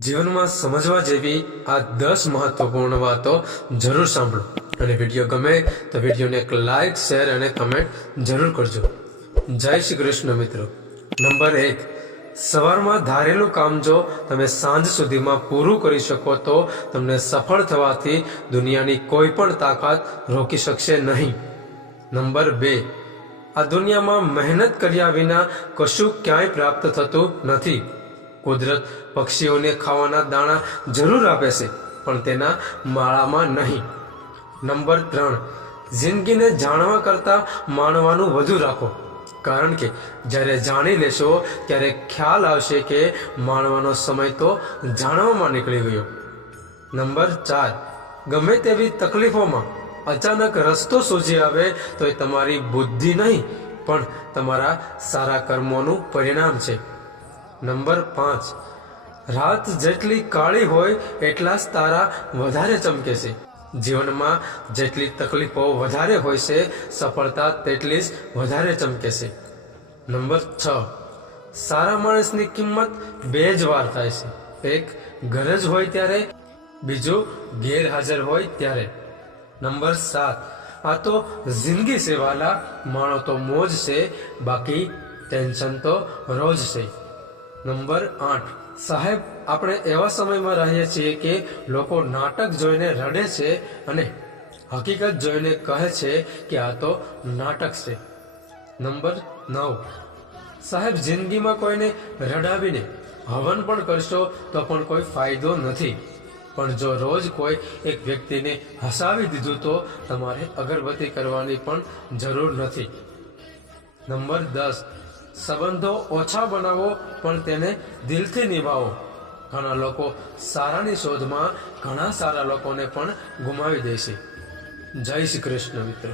જીવનમાં સમજવા જેવી આ 10 મહત્વપૂર્ણ વાતો જરૂર સાંભળો અને વિડીયો ગમે તો વિડીયોને એક લાઈક શેર અને કમેન્ટ જરૂર કરજો। જય શ્રી કૃષ્ણ મિત્રો। નંબર 1, સવારમાં ધારેલું કામ જો તમે સાંજ સુધીમાં પૂરું કરી શકો તો તમને સફળ થવાથી દુનિયાની કોઈ પણ તાકાત રોકી શકશે નહીં। નંબર 2, આ દુનિયામાં મહેનત કર્યા વિના કશું ક્યાંય પ્રાપ્ત થતું નથી। કુદરત પક્ષીઓને ખાવાના દાણા જરૂર આપે છે પણ તેના માળામાં નહીં। નંબર 3, જિંદગીને જાણવા કરતાં માણવાનું વધુ રાખો, કારણ કે જ્યારે જાણી લેશો ત્યારે ખ્યાલ આવશે કે માણવાનો સમય તો જાણવામાં નીકળી ગયો। નંબર 4, ગમે તેવી તકલીફોમાં અચાનક રસ્તો સૂઝી આવે તો એ તમારી બુદ્ધિ નહીં પણ તમારા સારા કર્મોનું પરિણામ છે। નંબર 5, રાત જેટલી કાળી હોય એટલા જ તારા વધારે ચમકે છે। જીવનમાં જેટલી તકલીફો વધારે હોય છે સફળતા તેટલી જ વધારે ચમકે છે। નંબર 6, સારા માણસની કિંમત 2 જ વાર થાય છે, એક ગરજ હોય ત્યારે, બીજું ગેરહાજર હોય ત્યારે। નંબર 7, આ તો જિંદગી છે વાલા, માણો તો મોજ છે, બાકી ટેન્શન તો રોજ છે। નંબર 8, સાહેબ આપણે એવા સમયમાં રહીએ છીએ કે લોકો નાટક જોઈને રડે છે અને હકીકત જોઈને કહે છે કે આ તો નાટક છે। નંબર 9, સાહેબ જિંદગીમાં કોઈને રડાવીને હવન પણ કરશો તો પણ કોઈ ફાયદો નથી, પણ જો રોજ કોઈ એક વ્યક્તિને હસાવી દીધું તો તમારે અગરબત્તી કરવાની પણ જરૂર નથી। નંબર 10, સંબંધો ઓછા બનાવો પણ તેને દિલથી નિભાવો। ઘણા લોકો સારાની શોધમાં ઘણા સારા લોકોને પણ ગુમાવી દે છે। જય શ્રી કૃષ્ણ મિત્રો।